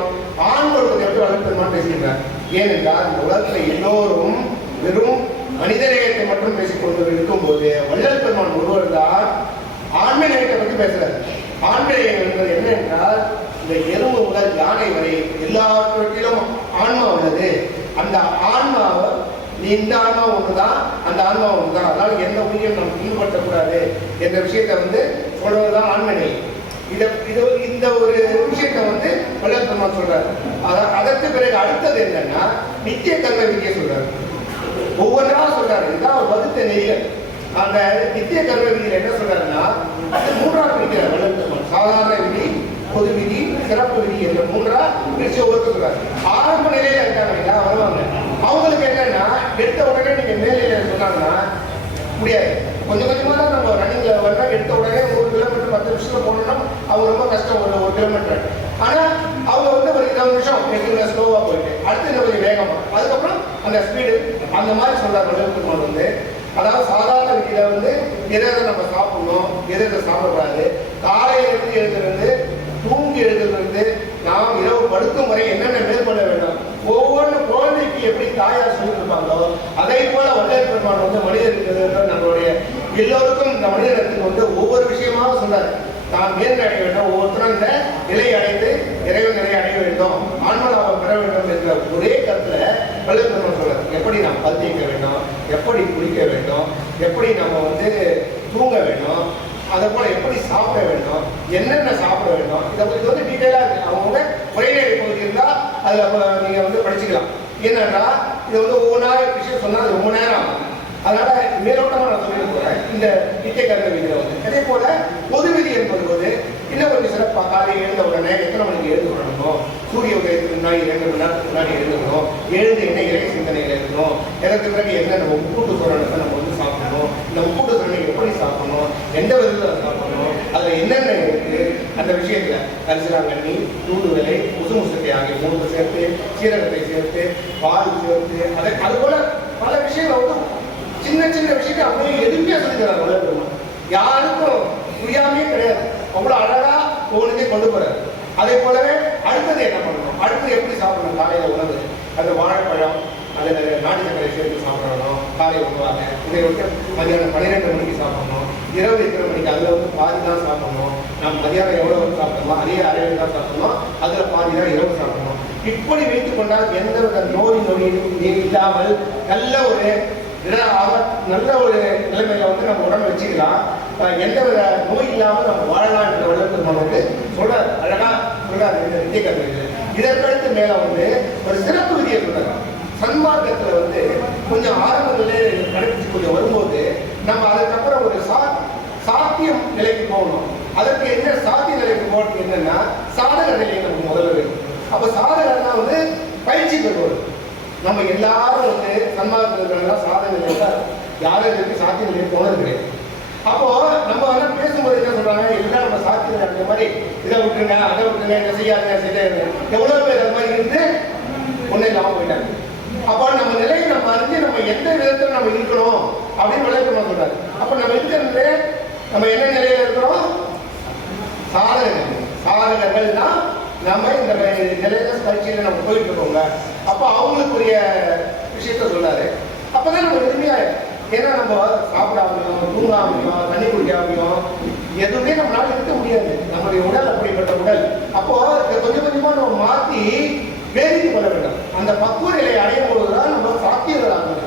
ஆண் ஒழுக்கத்தை எப்படி வளர்ப்பெருமான் பேசுகிறார். ஏனென்றால் இந்த உலகத்தில் எல்லோரும் வெறும் மனிதநேயத்தை மட்டும் பேசிக்கொண்டு இருக்கும் போது வள்ளல் பெருமான் ஒருவர் தான் ஆண்மை நேயத்தை பற்றி பேசுறார். ஆண்மை நேயம் என்பது என்ன என்றால் இந்த எறும்பு முதல் யானை வரை எல்லாவற்றிலும் ஆன்மா உள்ளது. அந்த ஆன்மாவை இந்த ஆன்மா ஒன்றுதான், அந்த ஆன்மா ஒன்றுதான், அதனால எந்த உயிரையும் நாம் ஈடுபடுத்தக்கூடாது என்ற விஷயத்தை வந்து சொல்வதுதான் ஆண்மை நேயம். இந்த ஒரு விஷயத்தை வந்து வள்ளல் பெருமான் சொல்றாரு. அதற்கு பிறகு அடுத்தது என்னன்னா நித்திய கர்ம விதியை சொல்றாரு. ஒவ்வொன்றா சொல்றாரு. இதுதான் ஒரு வகுத்த நெறிகள். அந்த நித்திய கர்ம விதியில் என்ன சொல்றாருன்னா மூன்றாவது பிரிக்கிறார் வள்ளல் பெருமான். சாதாரண விதி, பொது விதி, சிறப்பு விதி என்ற மூன்றா பிரிச்சு ஒவ்வொரு சொல்றாரு. ஆரம்ப நிலையில இருக்காங்க வருவாங்க, அவங்களுக்கு என்னன்னா எடுத்த உடனே நீங்க மேல்நிலையில சொன்னாங்கன்னா முடியாது. கொஞ்சம் கொஞ்சமா தான் நம்ம ரன்னிங்ல வந்தா எடுத்த உடனே 1 கிலோமீட்டர் 10 நிமிஷத்துல போனோம்னா அவங்க ரொம்ப கஷ்டம். ஒரு கிலோமீட்டர் ஆனா அவங்க வந்து ஒரு 20 நிமிஷம் ஸ்லோவா போயிட்டு அடுத்து இன்னும் கொஞ்சம் வேகமா, அதுக்கப்புறம் அந்த ஸ்பீடு அந்த மாதிரி சொல்றாரு வள்ளல் பெருமான் வந்து. அதாவது சாதாரண விதியில வந்து எதை நம்ம சாப்பிடணும், எதை சாப்பிடக்கூடாது, காலையில இருந்து எழுந்திருந்து தூங்கி எழுந்திருந்து நாம் இரவு படுக்கும் வரை என்னென்ன மேற்கொள்ள வேண்டும், ஒவ்வொரு குழந்தைக்கு எப்படி தாயார் சொல்லி கொடுப்பாங்களோ அதே போல வள்ளல் பெருமான் வந்து மனிதர்களுக்கு நம்மளுடைய எல்லோருக்கும் இந்த மனிதர்களுக்கு வந்து ஒவ்வொரு விஷயமாக சொல்றாரு. தான் மேல் அடைய வேண்டும், ஒவ்வொருத்தரும் இந்த நிலையை அடைந்து இறைவன் நிலையை அடைய வேண்டும், ஆன்மலாபம் பெற வேண்டும் என்ற ஒரே கருத்துல வள்ளல் பெருமான் சொல்றாரு. எப்படி நாம் பல் தேய்க்க வேண்டும், எப்படி குளிக்க வேண்டும், எப்படி நம்ம வந்து தூங்க வேண்டும், அதை போல எப்படி சாப்பிட வேண்டும், என்னென்ன சாப்பிட வேண்டும், இதை பற்றி வந்து டீட்டெயிலாக இருக்கு. அவங்க உரைநடை பகுதி இருந்தால் அதில் நீங்கள் வந்து படிச்சுக்கலாம். என்னன்னா இதை வந்து ஒவ்வொன்றா விஷயம் சொன்னால் அது ரொம்ப நேரம் ஆகும். அதனால மேலோட்டமாக நான் சொல்லிட்டு போகிறேன். இந்த நித்திய கர்ம விதியில் வந்து அதே போல பொது விதி என்பது இன்னும் கொஞ்சம் சிறப்பாக காலையில் எழுந்த உடனே எத்தனை மணிக்கு எழுந்து விடணும், சூரிய உதயத்துக்கு முன்னாடி 2 மணி நேரத்துக்கு முன்னாடி எழுந்துக்கணும், எழுந்து என்ன இறை சிந்தனையில் இருக்கணும், இதற்கு பிறகு என்ன நம்ம உப்புட்டு சோழனத்தை நம்ம வந்து சாப்பிடணும், இந்த உப்புட்டு சோழனை எப்படி சாப்பிடணும், எந்த விதத்தில் சாப்பிடணும், அதில் என்னென்ன இருக்கு அந்த விஷயத்தில் கரிசலாங்கண்ணி, தூதுவலை, முசுமுசுக்கை ஆகிய 3 சேர்த்து, சீரகத்தை சேர்த்து, பால் சேர்த்து, அது போல பல விஷயங்கள் வந்து சின்ன சின்ன விஷயத்தை அப்படியே எதுவுமே சொல்லிக்கிறார் வள்ளல் பெருமான். யாருக்கும் புரியாமே கிடையாது, அவ்வளோ அழகா ஒவ்வொன்றே கொண்டு போறாரு. அதே போலவே அடுத்தது என்ன பண்ணணும், அடுத்தது எப்படி சாப்பிடணும், காலையில உணவு அந்த வாழைப்பழம் அல்லது நாட்டு சர்க்கரை சேர்த்து சாப்பிடணும் காலை உணவாக. இதை வந்து மதியானம் 12 மணிக்கு சாப்பிடணும், இரவு 8 மணிக்கு அதில் வந்து பாதி தான் சாப்பிடணும். நம்ம மதியானம் எவ்வளோ வந்து சாப்பிடணுமோ அதே அரை தான் சாப்பிடணும், அதில் பாதி தான் இரவு சாப்பிடணும். இப்படி வைத்துக் கொண்டால் எந்த வித நோய் இல்லாமல் நல்ல ஒரு நிலைமையில வந்து நம்ம உடம்பு வச்சுக்கலாம், எந்த வித நோய் இல்லாமல் நம்ம வாழலாம் என்ற வள்ளல் பெருமான் வந்து சொல்றாரு. அழகா சொல்றாரு இந்த நித்திய கர்ம விதி. இதற்கடுத்து மேல வந்து ஒரு சிறப்பு விதியை சொல்றாரு. சன்மார்க்கத்துல வந்து கொஞ்சம் ஆரம்ப நிலையை கடைபிடிச்சு கொஞ்சம் வரும்போது நம்ம அதுக்கப்புறம் ஒரு சாத்தியம் நிலைக்கு போகணும். அதற்கு என்ன சாத்திய நிலைக்கு போகிறது என்னன்னா சாதக நிலையை நமக்கு முதல்ல வேணும். அப்ப சாதகன்னா வந்து பயிற்சி பெறுவது. நம்ம எல்லாரும் வந்து சன்மார்க்கத்தில் சாதக நிலையில தான் யாரும் இருக்கு, சாத்திய நிலையை போனது கிடையாது. அப்போ நம்ம எல்லாம் பேசும்போது என்ன சொல்றாங்க, எல்லாம் நம்ம சாத்திய நிலை அந்த மாதிரி இதை விட்டுருங்க அதை விட்டுருங்க இதை செய்யாதுங்க செய்யாது எவ்வளவு பேர் அது மாதிரி இருந்து ஒன்றும் இல்லாமல் போயிட்டாங்க. அப்போ நம்ம நிலையை நம்ம அறிஞ்சு நம்ம எந்த விதத்தில் நம்ம இருக்கணும் அப்படின்னு விளையாட்டு சொல்றாரு. அப்போ நம்ம இருக்கிறது நம்ம என்ன நிலையில இருக்கிறோம், சாதகர்கள்னா நம்ம இந்த நிலையில பரீட்சையில நம்ம போயிட்டு இருக்கோங்க. அப்போ அவங்களுக்குரிய விஷயத்த சொல்றாரு. அப்பதான் நம்ம எளிமையா, ஏன்னா நம்ம சாப்பிடாமையும் தூங்காமையும் தண்ணி குடிக்காமையும் எதுவுமே நம்மளால இருக்க முடியாது. நம்மளுடைய உடல் அப்படிப்பட்ட உடல். அப்போ இதை கொஞ்சம் கொஞ்சமா நம்ம மாற்றி வேதித்து கொள்ள வேண்டும். அந்த பக்குவ நிலையை அடையும் போதுதான் நம்ம சாத்தியங்களாக.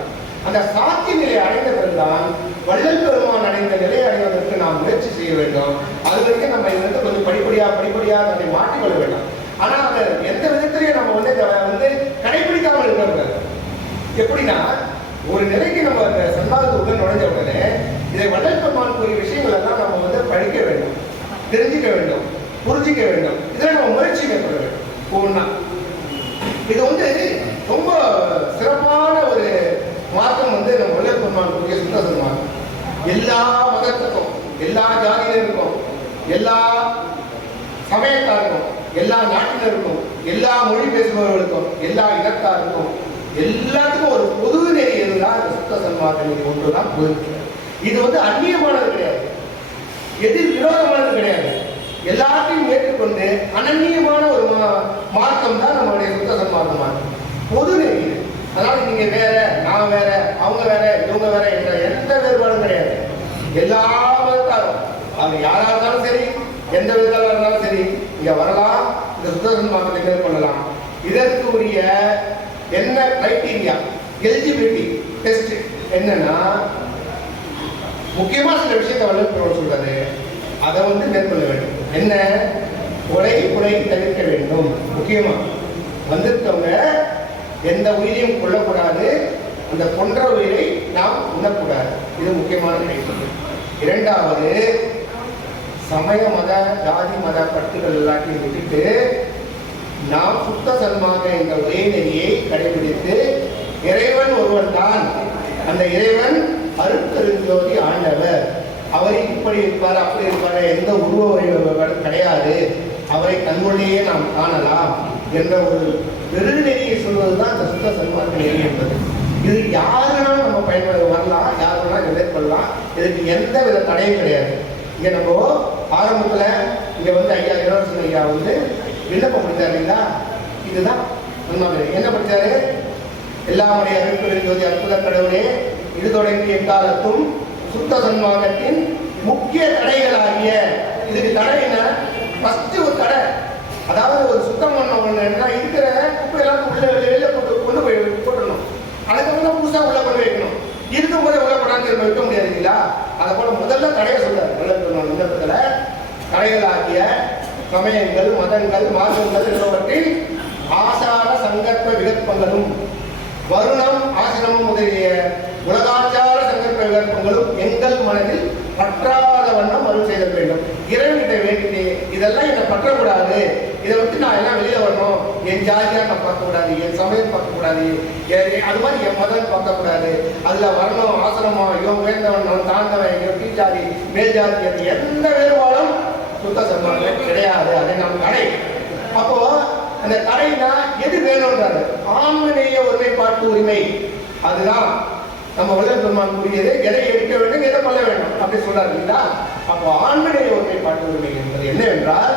அந்த சாத்திய நிலையை அடைந்த பிறகுதான் வள்ளல் பெருமான் அடைந்த நிலையை அடைவதற்கு நாம் முயற்சி செய்ய வேண்டும். அது வரைக்கும் நம்ம இதிலிருந்து கொஞ்சம் படிப்படியாக அதை மாற்றிக்கொள்ள வேண்டும். ஆனா அதை எந்த விதத்திலையும் எப்படின்னா ஒரு நிலைக்கு நம்ம அந்த சன்மார்க்கத்தை உள்ள நுழைஞ்ச உடனே இதை வள்ளல் பெருமான் கூறிய விஷயங்கள் எல்லாம் நம்ம வந்து படிக்க வேண்டும், தெரிஞ்சுக்க வேண்டும், புரிஞ்சிக்க வேண்டும். இதில் நம்ம முயற்சி மேற்கொள்ள வேண்டும். ஒவ்வொன்றா இது வந்து ரொம்ப சிறப்பான ஒரு மார்க்கம் வந்து நம்ம வள்ளல் பெருமான் கூறிய சுத்த சன்மார்க்கம். எல்லா மதத்துக்கும், எல்லா ஜாதியினருக்கும், எல்லா சமயத்தாருக்கும், எல்லா நாட்டினருக்கும், எல்லா மொழி பேசுபவர்களுக்கும், எல்லா இனத்தாருக்கும், எல்லாத்துக்கும் ஒரு பொது நெறி எதுதான் இந்த சுத்த சன்மார்க்கம். இது ஒன்றுதான் பொது. இது வந்து அந்நியமானது கிடையாது, எதிர் விரோதமானது கிடையாது. எல்லாத்தையும் ஏற்றுக்கொண்டு அனன்யமான ஒரு மார்க்கம் தான் நம்மளுடைய சுத்த சன்மார்க்கம். பொது நெறி. அதனால நீங்க வேற, நான் வேற, அவங்க வேற, இவங்க வேற என்ற எந்த வேறுபாடும் கிடையாது. எல்லா மதத்தாரும் அவங்க யாரா இருந்தாலும் சரி, எந்த விதத்தாலும் இருந்தாலும் சரி, இங்க வரலாம், இந்த சுத்த சன்மார்க்கத்தை மேற்கொள்ளலாம். இதற்கு உரிய என்ன கிரைட்டீரியா, எலிஜிபிலிட்டி டெஸ்ட் என்னன்னா, முக்கியமா சில விஷயத்தை வளர்ப்பு சொல்றாரு, அதை வந்து மேற்கொள்ள வேண்டும். என்ன? கொலை கொலை தவிர்க்க வேண்டும். முக்கியமா வந்திருக்கவங்க எந்த உயிரையும் கொல்லக்கூடாது, அந்த கொன்ற உயிரை நாம் உண்ணக்கூடாது. இது முக்கியமான கிடைக்கிறது. இரண்டாவது, சமய மத ஜாதி மத பற்றுகள் எல்லாத்தையும் விட்டுட்டு நாம் சுத்த சன்மார்க்கம் என்ற ஒரே நெறியை கடைபிடித்து இறைவன் ஒருவன் தான், அந்த இறைவன் அருட்பெருஞ்சோதி ஆண்டவர், அவரை இப்படி இருப்பார் அப்படி இருப்பார், எந்த உருவ கிடையாது, அவரை தன்னுள்ளேயே நாம் காணலாம் என்ற ஒரு பெருநெறியை சொல்வதுதான் இந்த சுத்த சன்மார்க்க நெறி என்பது. இது யாருனாலும் நம்ம பயன்பட வரலாம், யார் வேணாலும் மேற்கொள்ளலாம். இதுக்கு எந்த வித தடையும் கிடையாது. இங்க நம்ம ஆரம்பத்துல இங்க வந்து ஐயா இளவரசன் ஐயா வந்து விண்ணப்பம் படித்தார் இல்லைங்களா? இதுதான் என்ன படித்தாரு? எல்லாருடைய அருட்பெருஞ்சோதி அற்புத கடவுளே, இது தொடங்கி எக்காலத்தும் சுத்த சன்மார்க்கத்தின் முக்கிய தடைகளாகிய, இதுக்கு தடை என்ன? ஃபர்ஸ்ட் ஒரு தடை, அதாவது ஒரு சுத்தம் பண்ண இருக்கிற குப்பை எல்லாம் உள்ள வெளியில கொண்டு போய் போட்டணும். அதுக்கப்புறம் புதுசாக உள்ள கொண்டு வைக்கணும். இருக்கும் போதே உள்ள கொண்டாந்து திரும்ப வைக்க முடியாது இல்லைங்களா? அதை போல முதல்ல தடையை சொல்றாரு வள்ளல் விண்ணப்பத்துல. தடைகளாகிய சமயங்கள், மதங்கள், மார்க்கங்கள் என்பவற்றில் ஆசார சங்கற்ப விகற்பங்களும் வருணம் ஆசிரமம் முதலிய உலகாச்சார சங்கற்ப விகற்பங்களும் எங்கள் மனதில் பற்றாத வண்ணம் அருள் செய்த வேண்டும். இறைவன்கிட்ட வேண்டிட்டு இதெல்லாம் என்னை பற்றக்கூடாது, இதை விட்டு நான் எல்லாம் வெளியில வரணும், என் ஜாதியா நான் பார்க்கக்கூடாது, என் சமயம் பார்க்கக்கூடாது, அது மாதிரி என் மதம் பார்க்கக்கூடாது, அதுல வரணும் ஆசிரமம், இவன் உயர்ந்தவன் தாழ்ந்தவன், இவன் கீழ் ஜாதி மேல் ஜாதி, எந்த வேறுபாடும் சுத்த சன்மார்க்கம் கிடையாது. அதை நாம் தடை. அப்போ அந்த தடைனா எது வேணும்ன்றாரு? ஆன்மநேய ஒருமைப்பாட்டு உரிமை. அதுதான் நம்ம வள்ளல் பெருமான் கூறியது. எதை எடுக்க வேண்டும், எதை கொள்ள வேண்டும் அப்படி சொல்றாரு இல்லைங்களா? அப்போ ஆன்மநேய ஒருமைப்பாட்டு உரிமை என்பது என்னவென்றால்,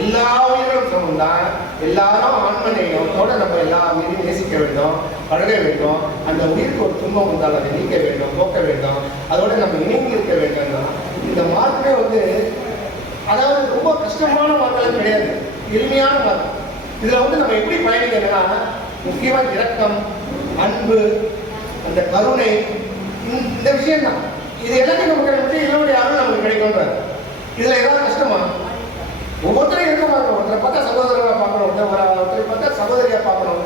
எல்லா உயிரும் சமம்தான், எல்லாரும் ஆன்மநேயத்தோட நம்ம எல்லா உயிரையும் நேசிக்க வேண்டும், பழக வேண்டும். அந்த உயிருக்கு ஒரு துன்பம் வந்தால் அதை நீக்க வேண்டும், போக்க வேண்டும், அதோட நம்ம இணைந்து இருக்க வேண்டும். இந்த மார்க்கமே வந்து அதாவது ரொம்ப கஷ்டமான மார்க்கம் கிடையாது, எளிமையான மார்க்கம். இதுல வந்து நம்ம எப்படி பயணிக்கணும்னா, முக்கியமா இரக்கம், அன்பு, அந்த கருணை, இந்த விஷயம் தான். இது எல்லாத்தையும் நமக்கு கிடைக்கும், இதனுடைய அருள் நமக்கு கிடைக்கும்ன்றார். இதுல ஏதாவது கஷ்டமா? ஒவ்வொருத்தரையும் இருக்க பார்க்கணும். ஒருத்தரை பார்த்தா சகோதரரை பார்க்கணும், ஒருத்தரை பார்த்தா சகோதரியா பார்க்கணும்.